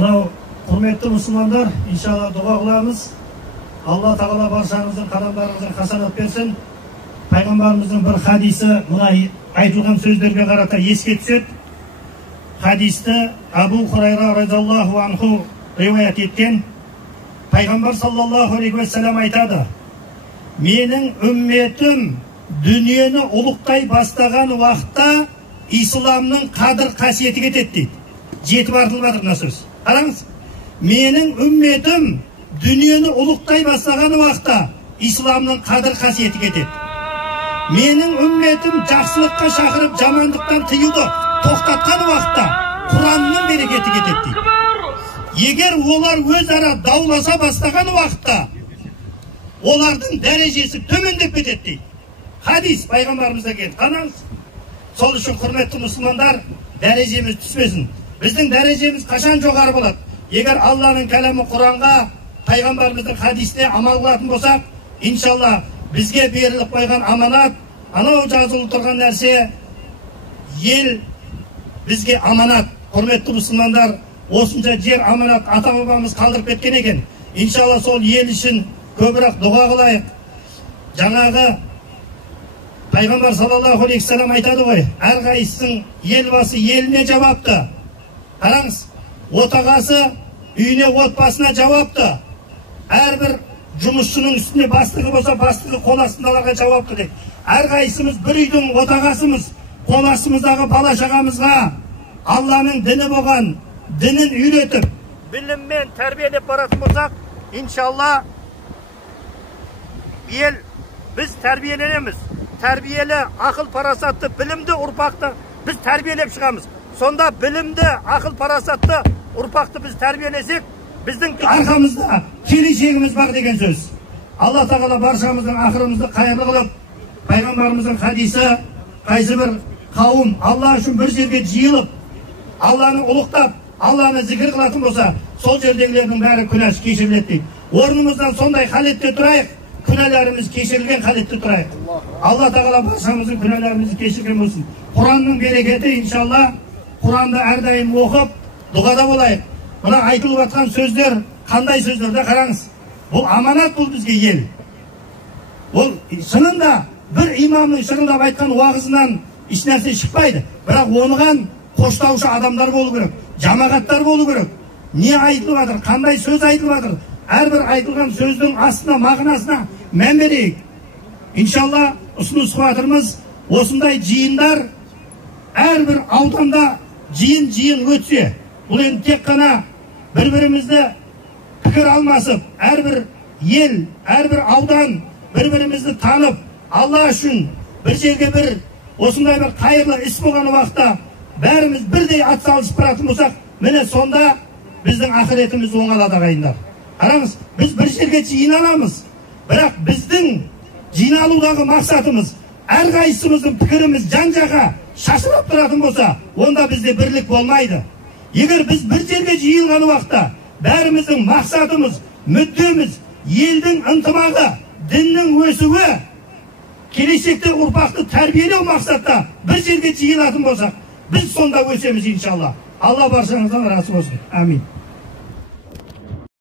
Мынау құрметті мұсылмандар, иншалла дұға қыламыз. Алла тағала баршаңыздың қадамдарыңызға хасанат берсін. Пайғамбарымыздың бір хадисі мына айтылған сөздерге қарата еске түседі. Хадисті Абу Хурайра радиаллаху анху риуаят еткен. Пайғамбар саллаллаху алейхи вассалам айтады: менің үмметім дүниені ұлықтай бастаған уақытта исламның қадір қасиеті кетеді дейді. Жетіп артылып жатыр мына сөз. Қараңыз, менің үмметім дүниені ұлықтай бастаған уақытта исламның қадір қасиеті кетеді. Менің үмметім жақсылыққа шақырып жамандықтан тыюды тоқтатқан уақытта Құранның берекеті кетеді дейді. Егер олар өзара дауласа бастаған уақытта олардың дәрежесі төмендеп кетеді дейді. Хадис пайғамбарымызда келді. Қараңыз. Сол үшін құрметті мұсылмандар, дәрежеміз түспесін. Біздің дәрежеміз қашан жоғары болады? Егер Алланың кәлемі Құранға, пайғамбарымыздың хадисіне амал қылатын болсақ, иншалла бізге беріліп қойған аманат, анау жазылып тұрған нәрсе, ел бізге аманат. Құрметті мұсылмандар, осынша жер аманат ата-бабамыз қалдырып кеткен екен. Иншалла сол ел үшін көбірек дұға қылайық. Жаңағы пайғамбар саллаллаху алейхи вассалам айтады ғой, әрқайсының елбасы еліне жауапты. Қараңыз, отағасы үйіне отбасына жауапты. Әрбір жұмысшының үстіне бастығы болса, бастығы қол астындаларға жауапты дейді. Әрқайсымыз бір үйдің отағасымыз, қол астымыздағы бала шағамызға Алланың діні болған дінін үйретіп, біліммен тәрбиелеп баратын болсақ, иншалла ел біз тәрбиеленеміз. Тәрбиелі, ақыл парасатты, білімді ұрпақты біз тәрбиелеп шығамыз. Сонда білімді, ақыл парасатты ұрпақты біз тәрбиелесек, біздің арқамызда келешегіміз бар деген сөз. Алла тағала баршамыздың ақырымызды қайырлы қылып, пайғамбарымыздың хадисі, қайсы бір қауым Алла үшін бір жерге жиылып, Алланы ұлықтап, Алланы зікір қылатын болса, сол жердегілердің бәрі күнәсі кешіріледі дейді. Орнымыздан сондай халетте тұрайық, күнәләріміз кешірілген халетте тұрайық. Алла тағала баршамыздың күнәләрімізді кешірген болсын. Құранның берекеті иншалла, Құранды әрдайым оқып, дұғада болайық. Мына айтылып жатқан сөздер, қандай сөздерді қараңыз. Бұл аманат, бұл бізге ел. Ол шынында бір имамның шырылдап айтқан уағызынан еш нәрсе шықпайды. Бірақ оныған қоштаушы адамдар болу керек, жамағаттар болу керек. Не айтылып жатыр, қандай сөз айтылып жатыр? Әрбір айтылған сөздің астына, мағынасына мән берейік. Иншалла, ұсыныс қуатырмыз, осындай жиындар әрбір ауданда жиын өтсе, бұл енді тек қана бір-бірімізді пікір алмасып, әрбір ел, әрбір аудан бір-бірімізді танып, Алла үшін бір жерге бір осындай бір қайырлы іс болған уақытта бәріміз бірдей атсалысып баратын болсақ, міне сонда біздің ақыретіміз оңалады ағайындар. Қараңыз, біз бір жерге жиналамыз, бірақ біздің жиналудағы мақсатымыз, әрқайсымыздың пікіріміз жан-жаққа шашырап тұратын болса, онда бізде бірлік болмайды. Егер біз бір жерге жиылған уақытта бәріміздің мақсатымыз, мүддеміз, елдің ынтымағы, діннің өсуі, келешекте ұрпақты тәрбиелеу мақсатта бір жерге жиылатын болсақ, біз сонда өсеміз иншалла. Алла баршаңыздан разы болсын. Амин.